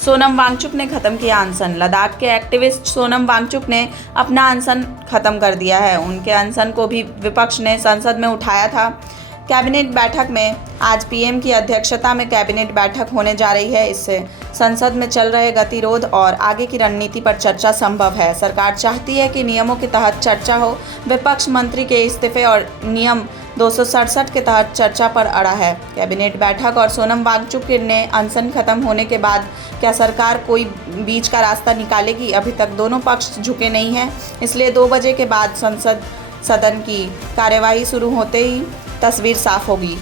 सोनम वांगचुक ने खत्म किया अनशन। लद्दाख के एक्टिविस्ट सोनम वांगचुक ने अपना अनशन खत्म कर दिया है। उनके अनशन को भी विपक्ष ने संसद में उठाया था। कैबिनेट बैठक में आज पीएम की अध्यक्षता में कैबिनेट बैठक होने जा रही है। इससे संसद में चल रहे गतिरोध और आगे की रणनीति पर चर्चा संभव है। सरकार चाहती है कि नियमों के तहत चर्चा हो। विपक्ष मंत्री के इस्तीफे और नियम 267 के तहत चर्चा पर अड़ा है। कैबिनेट बैठक और सोनम वांगचुक ने अनशन खत्म होने के बाद क्या सरकार कोई बीच का रास्ता निकालेगी? अभी तक दोनों पक्ष झुके नहीं हैं, इसलिए 2 बजे के बाद सदन की कार्यवाही शुरू होते ही तस्वीर साफ होगी।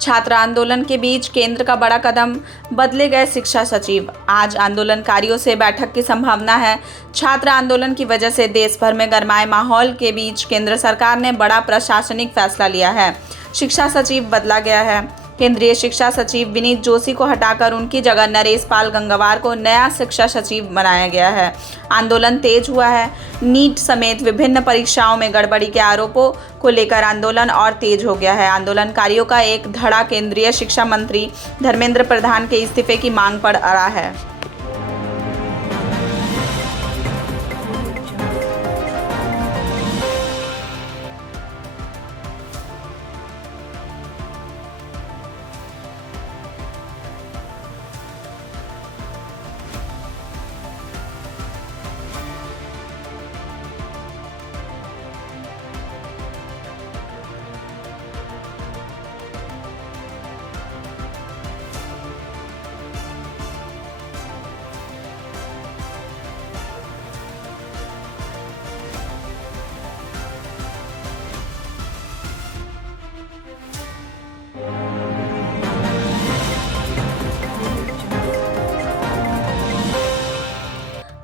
छात्र आंदोलन के बीच केंद्र का बड़ा कदम, बदले गए शिक्षा सचिव। आज आंदोलनकारियों से बैठक की संभावना है। छात्र आंदोलन की वजह से देश भर में गरमाए माहौल के बीच केंद्र सरकार ने बड़ा प्रशासनिक फैसला लिया है। शिक्षा सचिव बदला गया है। केंद्रीय शिक्षा सचिव विनीत जोशी को हटाकर उनकी जगह नरेश पाल गंगवार को नया शिक्षा सचिव बनाया गया है। आंदोलन तेज हुआ है। नीट समेत विभिन्न परीक्षाओं में गड़बड़ी के आरोपों को लेकर आंदोलन और तेज हो गया है। आंदोलनकारियों का एक धड़ा केंद्रीय शिक्षा मंत्री धर्मेंद्र प्रधान के इस्तीफे की मांग पर अड़ा है।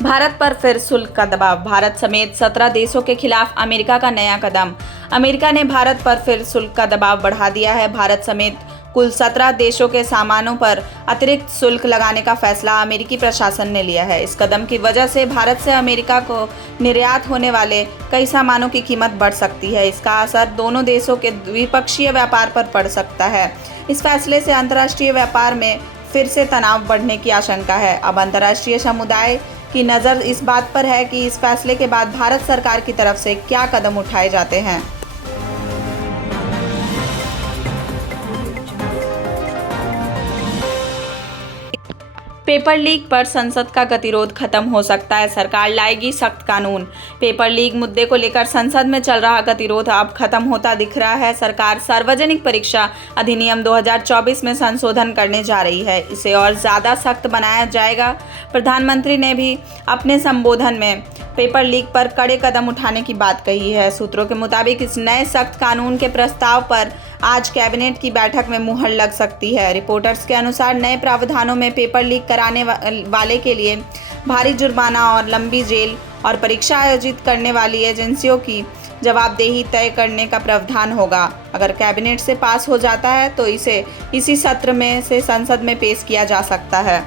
भारत पर फिर शुल्क का दबाव। भारत समेत 17 देशों के खिलाफ अमेरिका का नया कदम। अमेरिका ने भारत पर फिर शुल्क का दबाव बढ़ा दिया है। भारत समेत कुल 17 देशों के सामानों पर अतिरिक्त शुल्क लगाने का फैसला अमेरिकी प्रशासन ने लिया है। इस कदम की वजह से भारत से अमेरिका को निर्यात होने वाले कई सामानों की कीमत बढ़ सकती है। इसका असर दोनों देशों के द्विपक्षीय व्यापार पर पड़ सकता है। इस फैसले से अंतर्राष्ट्रीय व्यापार में फिर से तनाव बढ़ने की आशंका है। अब अंतर्राष्ट्रीय समुदाय की नज़र इस बात पर है कि इस फैसले के बाद भारत सरकार की तरफ से क्या कदम उठाए जाते हैं। पेपर लीक पर संसद का गतिरोध खत्म हो सकता है। सरकार लाएगी सख्त कानून। पेपर लीक मुद्दे को लेकर संसद में चल रहा गतिरोध अब खत्म होता दिख रहा है। सरकार सार्वजनिक परीक्षा अधिनियम 2024 में संशोधन करने जा रही है। इसे और ज़्यादा सख्त बनाया जाएगा। प्रधानमंत्री ने भी अपने संबोधन में पेपर लीक पर कड़े कदम उठाने की बात कही है। सूत्रों के मुताबिक इस नए सख्त कानून के प्रस्ताव पर आज कैबिनेट की बैठक में मुहर लग सकती है। रिपोर्टर्स के अनुसार नए प्रावधानों में पेपर लीक कराने वाले के लिए भारी जुर्माना और लंबी जेल और परीक्षा आयोजित करने वाली एजेंसियों की जवाबदेही तय करने का प्रावधान होगा। अगर कैबिनेट से पास हो जाता है तो इसे इसी सत्र में से संसद में पेश किया जा सकता है।